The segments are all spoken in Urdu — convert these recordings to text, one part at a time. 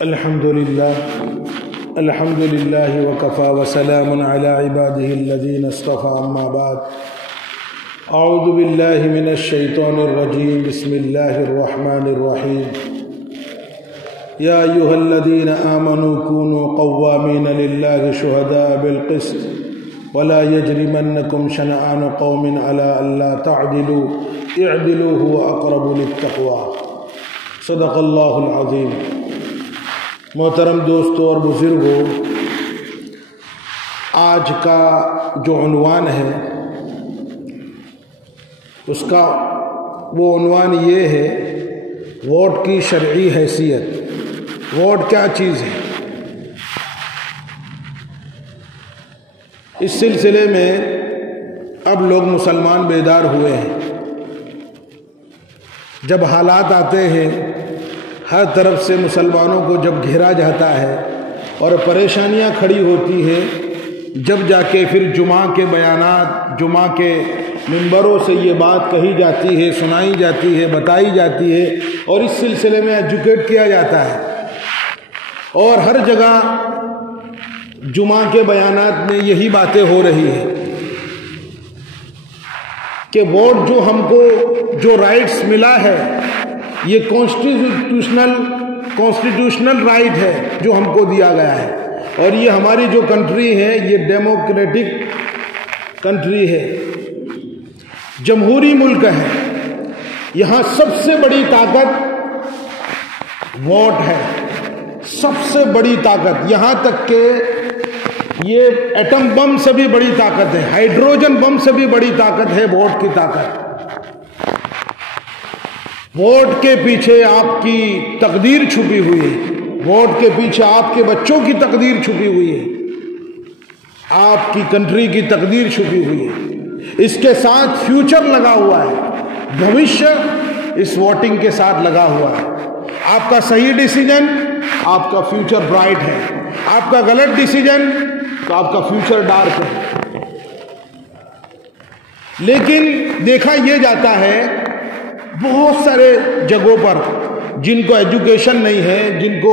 الحمد لله وكفى وسلام على عباده الذين اصطفى أما بعد أعوذ بالله من الشيطان الرجيم بسم الله الرحمن الرحيم يا أيها الذين آمنوا كونوا قوامين لله شهداء بالقسط ولا يجرمنكم شنآن قوم على ألا تعدلوا اعدلوا هو أقرب للتقوى صدق الله العظيم۔ محترم دوستوں اور بزرگوں، آج کا جو عنوان ہے اس کا وہ عنوان یہ ہے ووٹ کی شرعی حیثیت۔ ووٹ کیا چیز ہے؟ اس سلسلے میں اب لوگ مسلمان بیدار ہوئے ہیں۔ جب حالات آتے ہیں ہر طرف سے مسلمانوں کو جب گھیرا جاتا ہے اور پریشانیاں کھڑی ہوتی ہے، جب جا کے پھر جمعہ کے بیانات، جمعہ کے ممبروں سے یہ بات کہی جاتی ہے، سنائی جاتی ہے، بتائی جاتی ہے اور اس سلسلے میں ایجوکیٹ کیا جاتا ہے، اور ہر جگہ جمعہ کے بیانات میں یہی باتیں ہو رہی ہیں کہ ووٹ جو ہم کو جو رائٹس ملا ہے یہ کانسٹیٹیوشنل رائٹ ہے جو ہم کو دیا گیا ہے، اور یہ ہماری جو کنٹری ہے یہ ڈیموکریٹک کنٹری ہے، جمہوری ملک ہے۔ یہاں سب سے بڑی طاقت ووٹ ہے، سب سے بڑی طاقت، یہاں تک کہ یہ ایٹم بم سے بھی بڑی طاقت ہے، ہائیڈروجن بم سے بھی بڑی طاقت ہے ووٹ کی طاقت۔ ووٹ کے پیچھے آپ کی تقدیر چھپی ہوئی ہے، ووٹ کے پیچھے آپ کے بچوں کی تقدیر چھپی ہوئی ہے، آپ کی کنٹری کی تقدیر چھپی ہوئی ہے، اس کے ساتھ فیوچر لگا ہوا ہے، بھوشیہ اس ووٹنگ کے ساتھ لگا ہوا ہے۔ آپ کا صحیح ڈیسیجن آپ کا فیوچر برائٹ ہے، آپ کا غلط ڈیسیجن تو آپ کا فیوچر ڈارک ہے۔ لیکن دیکھا یہ جاتا ہے بہت سارے جگہوں پر جن کو ایجوکیشن نہیں ہے، جن کو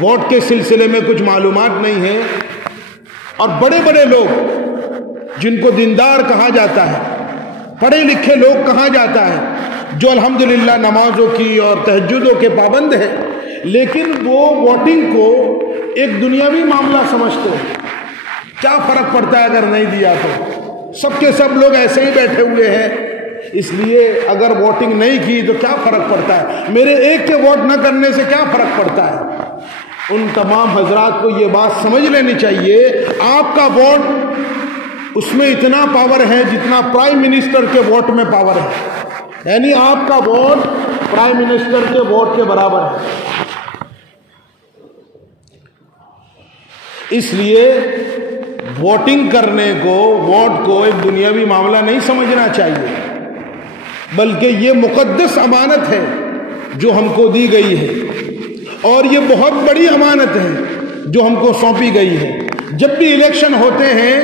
ووٹ کے سلسلے میں کچھ معلومات نہیں ہے، اور بڑے بڑے لوگ جن کو دیندار کہا جاتا ہے، پڑھے لکھے لوگ کہا جاتا ہے، جو الحمدللہ نمازوں کی اور تہجدوں کے پابند ہے، لیکن وہ ووٹنگ کو ایک دنیاوی معاملہ سمجھتے ہیں۔ کیا فرق پڑتا ہے اگر نہیں دیا تو؟ سب کے سب لوگ ایسے ہی بیٹھے ہوئے ہیں، اس لیے اگر ووٹنگ نہیں کی تو کیا فرق پڑتا ہے، میرے ایک کے ووٹ نہ کرنے سے کیا فرق پڑتا ہے؟ ان تمام حضرات کو یہ بات سمجھ لینی چاہیے، آپ کا ووٹ اس میں اتنا پاور ہے جتنا پرائم منسٹر کے ووٹ میں پاور ہے، یعنی آپ کا ووٹ پرائم منسٹر کے ووٹ کے برابر ہے۔ اس لیے ووٹنگ کرنے کو، ووٹ کو ایک دنیاوی معاملہ نہیں سمجھنا چاہیے، بلکہ یہ مقدس امانت ہے جو ہم کو دی گئی ہے، اور یہ بہت بڑی امانت ہے جو ہم کو سونپی گئی ہے۔ جب بھی الیکشن ہوتے ہیں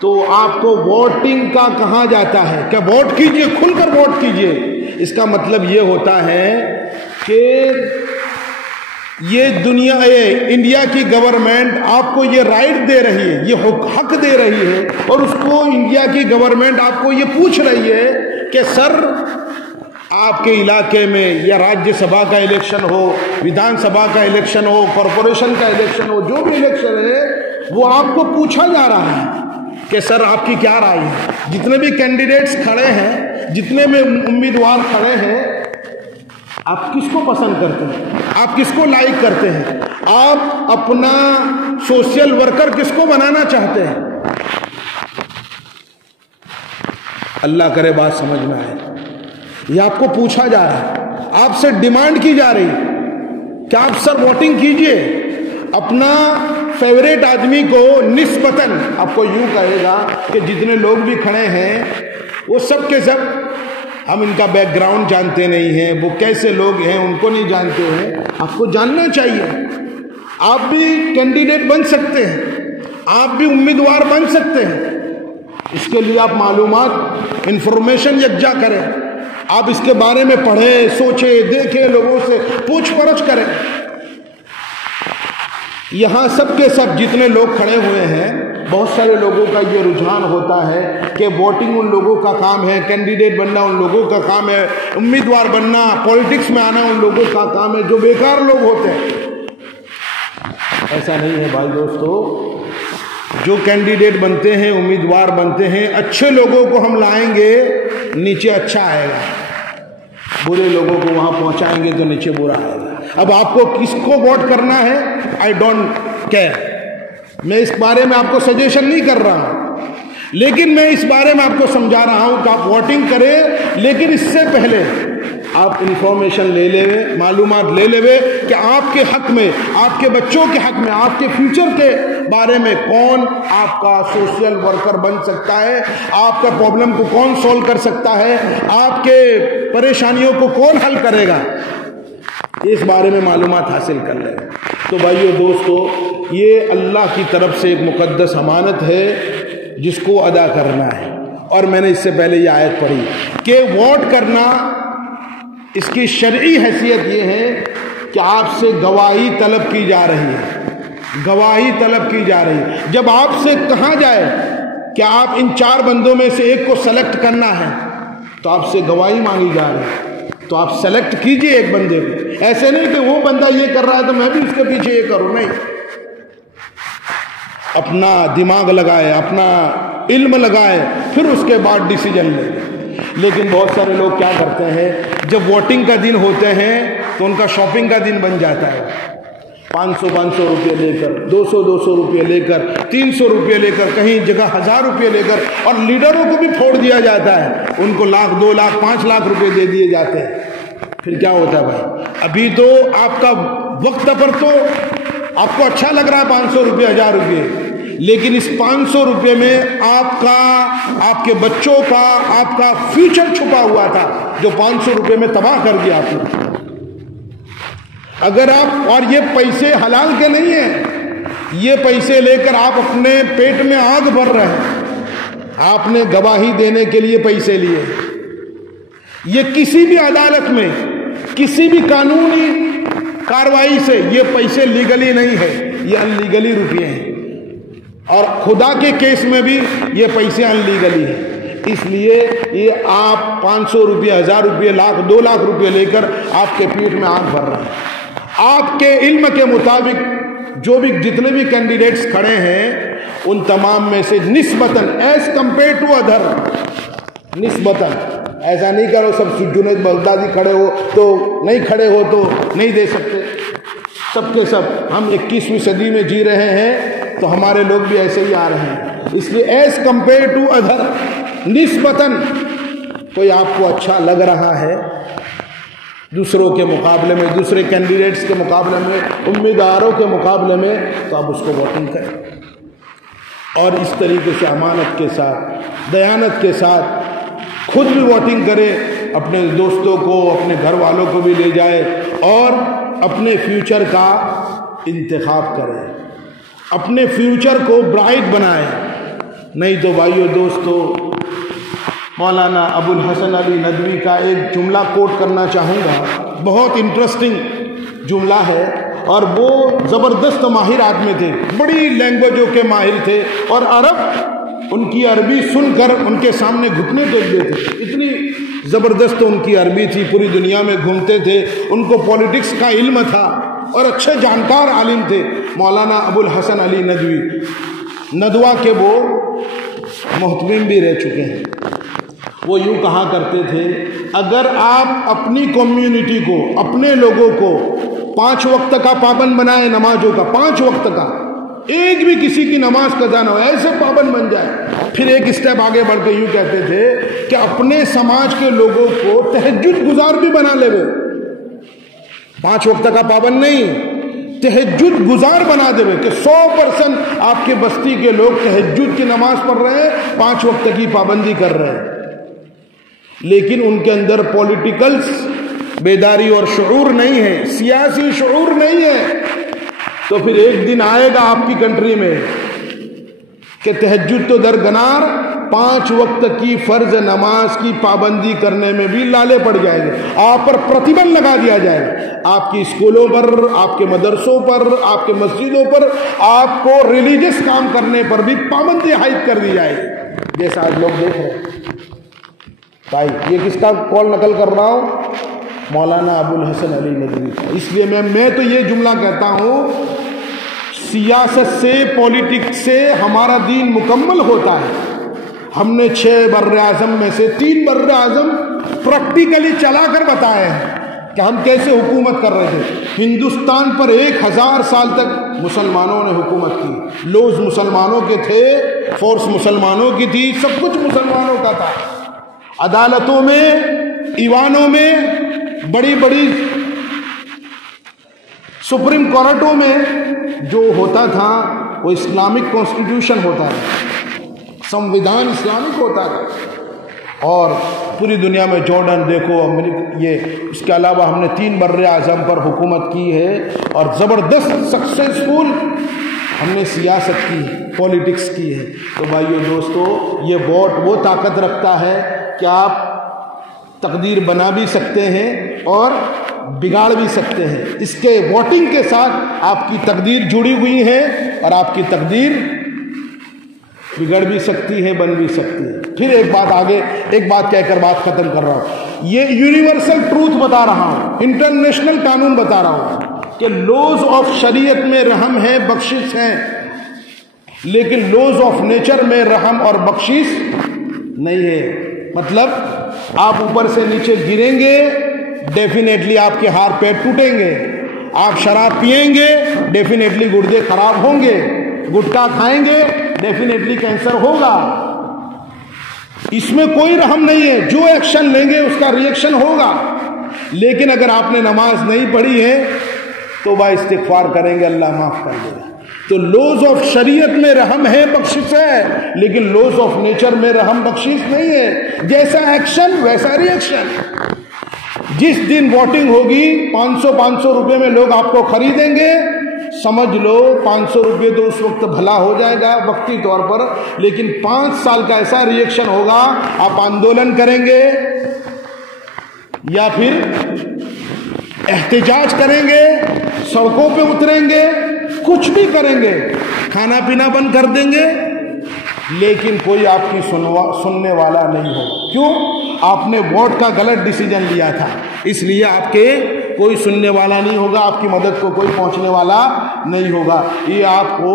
تو آپ کو ووٹنگ کا کہا جاتا ہے کہ ووٹ کیجئے، کھل کر ووٹ کیجئے۔ اس کا مطلب یہ ہوتا ہے کہ یہ انڈیا کی گورنمنٹ آپ کو یہ رائٹ دے رہی ہے، یہ حق دے رہی ہے، اور اس کو انڈیا کی گورنمنٹ آپ کو یہ پوچھ رہی ہے کہ سر آپ کے علاقے میں یا راجیہ سبھا کا الیکشن ہو، ودھان سبھا کا الیکشن ہو، کارپوریشن کا الیکشن ہو، جو بھی الیکشن ہے وہ آپ کو پوچھا جا رہا ہے کہ سر آپ کی کیا رائے ہے۔ جتنے بھی کینڈیڈیٹس کھڑے ہیں، جتنے بھی امیدوار کھڑے ہیں، آپ کس کو پسند کرتے ہیں، آپ کس کو لائک کرتے ہیں، آپ اپنا سوشل ورکر کس کو بنانا چاہتے ہیں؟ اللہ کرے بات سمجھ میں آئے۔ یہ آپ کو پوچھا جا رہا ہے، آپ سے ڈیمانڈ کی جا رہی کہ آپ سر ووٹنگ کیجئے، اپنا فیوریٹ آدمی کو نسبتاً آپ کو یوں کہے گا کہ جتنے لوگ بھی کھڑے ہیں وہ سب کے سب ہم ان کا بیک گراؤنڈ جانتے نہیں ہیں، وہ کیسے لوگ ہیں ان کو نہیں جانتے ہیں، آپ کو جاننا چاہیے۔ آپ بھی کینڈیڈیٹ بن سکتے ہیں، آپ بھی امیدوار بن سکتے ہیں، اس کے لیے آپ معلومات، انفارمیشن یکجا کریں، آپ اس کے بارے میں پڑھیں، سوچیں، دیکھیں، لوگوں سے پوچھ پرچھ کریں۔ یہاں سب کے سب جتنے لوگ کھڑے ہوئے ہیں، بہت سارے لوگوں کا یہ رجحان ہوتا ہے کہ ووٹنگ ان لوگوں کا کام ہے، کینڈیڈیٹ بننا ان لوگوں کا کام ہے، امیدوار بننا، پولیٹکس میں آنا ان لوگوں کا کام ہے جو بیکار لوگ ہوتے ہیں۔ ایسا نہیں ہے بھائی دوستو، جو کینڈیڈیٹ بنتے ہیں، امیدوار بنتے ہیں، اچھے لوگوں کو ہم لائیں گے نیچے اچھا آئے گا، برے لوگوں کو وہاں پہنچائیں گے تو نیچے برا آئے گا۔ اب آپ کو کس کو ووٹ کرنا ہے، آئی ڈونٹ کیئر، میں اس بارے میں آپ کو سجیشن نہیں کر رہا ہوں، لیکن میں اس بارے میں آپ کو سمجھا رہا ہوں کہ آپ ووٹنگ کریں، لیکن اس سے پہلے آپ انفارمیشن لے لے، معلومات لے لے کہ آپ کے حق میں، آپ کے بچوں کے حق میں، آپ کے فیوچر کے بارے میں کون آپ کا سوشل ورکر بن سکتا ہے، آپ کا پرابلم کو کون سولو کر سکتا ہے، آپ کے پریشانیوں کو کون حل کرے گا، اس بارے میں معلومات حاصل کر لیں۔ تو بھائیو دوستو، یہ اللہ کی طرف سے ایک مقدس امانت ہے جس کو ادا کرنا ہے۔ اور میں نے اس سے پہلے یہ آیت پڑھی کہ ووٹ کرنا، اس کی شرعی حیثیت یہ ہے کہ آپ سے گواہی طلب کی جا رہی ہے، گواہی طلب کی جا رہی ہے۔ جب آپ سے کہا جائے کہ آپ ان 4 بندوں میں سے ایک کو سلیکٹ کرنا ہے تو آپ سے گواہی مانگی جا رہی ہے، تو آپ سلیکٹ کیجئے ایک بندے کو۔ ایسے نہیں کہ وہ بندہ یہ کر رہا ہے تو میں بھی اس کے پیچھے یہ کروں، نہیں، اپنا دماغ لگائے، اپنا علم لگائے، پھر اس کے بعد ڈیسیجن لے۔ لیکن بہت سارے لوگ کیا کرتے ہیں، جب ووٹنگ کا دن ہوتے ہیں تو ان کا شاپنگ کا دن بن جاتا ہے، 500 روپے لے کر، 200 روپے لے کر، 300 روپے لے کر، کہیں جگہ 1000 روپے لے کر، اور لیڈروں کو بھی پھوڑ دیا جاتا ہے، ان کو 1,00,000 2,00,000 5,00,000 روپے دے دیے جاتے ہیں۔ پھر کیا ہوتا ہے بھائی، ابھی تو آپ کا وقت پر تو آپ کو اچھا لگ رہا ہے 500 روپے 1000 روپے، لیکن اس 500 روپے میں آپ کا، آپ کے بچوں کا، آپ کا فیوچر چھپا ہوا تھا جو 500 روپے میں تباہ کر دیا آپ نے۔ اگر آپ، اور یہ پیسے حلال کے نہیں ہیں، یہ پیسے لے کر آپ اپنے پیٹ میں آگ بھر رہے ہیں، آپ نے گواہی دینے کے لیے پیسے لیے۔ یہ کسی بھی عدالت میں، کسی بھی قانونی کاروائی سے یہ پیسے لیگلی نہیں ہے، یہ ان لیگلی روپیے ہیں، اور خدا کے کیس میں بھی یہ پیسے ان لیگلی ہیں۔ اس لیے یہ آپ 500 روپے 1000 روپے 1,00,000 2,00,000 روپے لے کر آپ کے پیٹ میں آگ بھر رہے ہیں۔ آپ کے علم کے مطابق جو بھی جتنے بھی کینڈیڈیٹس کھڑے ہیں ان تمام میں سے نسبتاً ایز کمپیئر ٹو ادر، نسبتاً، ایسا نہیں کرو سب جنید بغدادی کھڑے ہو تو نہیں، کھڑے ہو تو نہیں دے سکتے، سب کے سب ہم 21ویں صدی میں جی رہے ہیں تو ہمارے لوگ بھی ایسے ہی آ رہے ہیں، اس لیے ایز کمپیئر ٹو ادر، نسبتاً کوئی آپ کو اچھا لگ رہا ہے دوسروں کے مقابلے میں، دوسرے کینڈیڈیٹس کے مقابلے میں، امیدواروں کے مقابلے میں، تو آپ اس کو ووٹنگ کریں، اور اس طریقے سے امانت کے ساتھ، دیانت کے ساتھ خود بھی ووٹنگ کرے، اپنے دوستوں کو، اپنے گھر والوں کو بھی لے جائے، اور اپنے فیوچر کا انتخاب کرے، اپنے فیوچر کو برائٹ بنائے۔ نہیں تو بھائیو دوستو، مولانا ابو الحسن علی ندوی کا ایک جملہ کوٹ کرنا چاہوں گا، بہت انٹرسٹنگ جملہ ہے، اور وہ زبردست ماہر آدمی تھے، بڑی لینگویجوں کے ماہر تھے، اور عرب ان کی عربی سن کر ان کے سامنے گھٹنے ٹیک دیتے تھے، اتنی زبردست ان کی عربی تھی، پوری دنیا میں گھومتے تھے، ان کو پولیٹکس کا علم تھا، اور اچھے جانکار عالم تھے مولانا ابو الحسن علی ندوی۔ ندوہ کے وہ محتمم بھی رہ چکے ہیں۔ وہ یوں کہا کرتے تھے، اگر آپ اپنی کمیونٹی کو، اپنے لوگوں کو 5 وقت کا پابند بنائے، نمازوں کا 5 وقت کا، ایک بھی کسی کی نماز قضا نہ ہو، ایسے پابند بن جائے، پھر ایک اسٹیپ آگے بڑھ کے یوں کہتے تھے کہ اپنے سماج کے لوگوں کو تہجد گزار بھی بنا لے، 5 وقت کا پابند نہیں، تہجد گزار بنا دے کہ 100% آپ کے بستی کے لوگ تہجد کی نماز پڑھ رہے ہیں، 5 وقت کی پابندی کر رہے ہیں، لیکن ان کے اندر پولیٹیکلز بیداری اور شعور نہیں ہے، سیاسی شعور نہیں ہے، تو پھر ایک دن آئے گا آپ کی کنٹری میں کہ تہجد تو درکنار، 5 وقت کی فرض نماز کی پابندی کرنے میں بھی لالے پڑ جائیں گے. آپ پر پرتیبند لگا دیا جائے گا. آپ کی اسکولوں پر، آپ کے مدرسوں پر، آپ کے مسجدوں پر، آپ کو ریلیجس کام کرنے پر بھی پابندی عائد کر دی جائے گی، جیسا آج لوگ دیکھ رہے ہیں. بھائی یہ کس کا قول نقل کر رہا ہوں؟ مولانا ابو الحسن علی ندوی. اس لیے میں تو یہ جملہ کہتا ہوں، سیاست سے، پولیٹکس سے ہمارا دین مکمل ہوتا ہے. ہم نے 6 بر اعظم میں سے 3 بر اعظم پریکٹیکلی چلا کر بتائے ہیں کہ ہم کیسے حکومت کر رہے تھے. ہندوستان پر 1000 سال تک مسلمانوں نے حکومت کی. لوز مسلمانوں کے تھے، فورس مسلمانوں کی تھی، سب کچھ مسلمانوں کا تھا. عدالتوں میں، ایوانوں میں، بڑی بڑی سپریم کورٹوں میں جو ہوتا تھا وہ اسلامک کانسٹیٹیوشن ہوتا ہے، سمویدھان اسلامک ہوتا تھا. اور پوری دنیا میں جارڈن دیکھو، یہ اس کے علاوہ ہم نے 3 بر اعظم پر حکومت کی ہے اور زبردست سکسیسفل ہم نے سیاست کی، پولیٹکس کی ہے. تو بھائیو دوستو، یہ ووٹ وہ طاقت رکھتا ہے کہ آپ تقدیر بنا بھی سکتے ہیں اور بگاڑ بھی سکتے ہیں. اس کے ووٹنگ کے ساتھ آپ کی تقدیر جڑی ہوئی ہے اور آپ کی تقدیر بگڑ بھی سکتی ہے، بن بھی سکتی ہے. پھر ایک بات کہہ کر بات ختم کر رہا ہوں. یہ یونیورسل ٹروتھ بتا رہا ہوں، انٹرنیشنل قانون بتا رہا ہوں کہ لوز آف شریعت میں رحم ہے، بخشش ہے، لیکن لوز آف نیچر میں رحم اور بخشش نہیں ہے. مطلب آپ اوپر سے نیچے گریں گے، ڈیفینیٹلی آپ کے ہاتھ پیر ٹوٹیں گے. آپ شراب پیئیں گے، ڈیفینیٹلی گردے خراب ہوں گے. گٹکا کھائیں گے، ڈیفینیٹلی کینسر ہوگا. اس میں کوئی رحم نہیں ہے. جو ایکشن لیں گے اس کا ری ایکشن ہوگا. لیکن اگر آپ نے نماز نہیں پڑھی ہے تو با استغفار کریں گے، اللہ معاف کر دے گا. تو لوز آف شریعت میں رحم ہے، بخشش ہے، لیکن لوز آف نیچر میں رحم بخشش نہیں ہے. جیسا ایکشن ویسا ری ایکشن. جس دن ووٹنگ ہوگی 500 روپے میں لوگ آپ کو خریدیں گے. سمجھ لو 500 روپے تو اس وقت بھلا ہو جائے گا وقتی طور پر، لیکن 5 سال کا ایسا ری ایکشن ہوگا. آپ آندولن کریں گے یا پھر احتجاج کریں گے، سڑکوں پہ اتریں گے، کچھ بھی کریں گے، کھانا پینا بند کر دیں گے، لیکن کوئی آپ کی سننے والا نہیں ہوگا. کیوں؟ آپ نے ووٹ کا غلط ڈیسیجن لیا تھا، اس لیے آپ کے کوئی سننے والا نہیں ہوگا، آپ کی مدد کو کوئی پہنچنے والا نہیں ہوگا. یہ آپ کو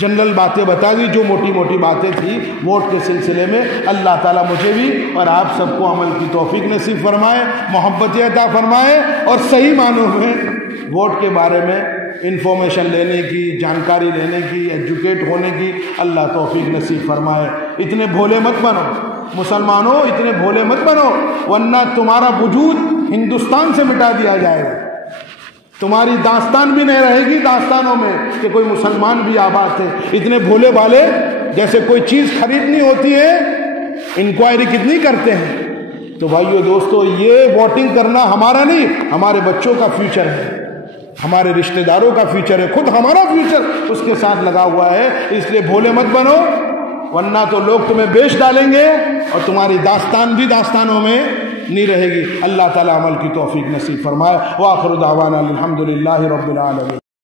جنرل باتیں بتا دی، جو موٹی موٹی باتیں تھیں ووٹ کے سلسلے میں. اللہ تعالیٰ مجھے بھی اور آپ سب کو عمل کی توفیق نصیب فرمائے، محبت عطا فرمائے، اور صحیح معنوں میں ووٹ کے بارے میں انفارمیشن لینے کی، جانکاری لینے کی، ایجوکیٹ ہونے کی اللہ توفیق نصیب فرمائے. اتنے بھولے مت بنو مسلمانوں، اتنے بھولے مت بنو، ورنہ تمہارا وجود ہندوستان سے مٹا دیا جائے گا. تمہاری داستان بھی نہیں رہے گی داستانوں میں کہ کوئی مسلمان بھی آباد تھے. اتنے بھولے بھالے، جیسے کوئی چیز خریدنی ہوتی ہے انکوائری کتنی کرتے ہیں. تو بھائیو دوستو، یہ ووٹنگ کرنا ہمارا نہیں، ہمارے بچوں کا فیوچر ہے، ہمارے رشتہ داروں کا فیوچر ہے، خود ہمارا فیوچر اس کے ساتھ لگا ہوا ہے. اس لیے بھولے مت بنو، ورنہ تو لوگ تمہیں بیچ ڈالیں گے اور تمہاری داستان بھی داستانوں میں نہیں رہے گی. اللہ تعالی عمل کی توفیق نصیب فرمائے. وآخر دعوانا الحمدللہ رب العالمین.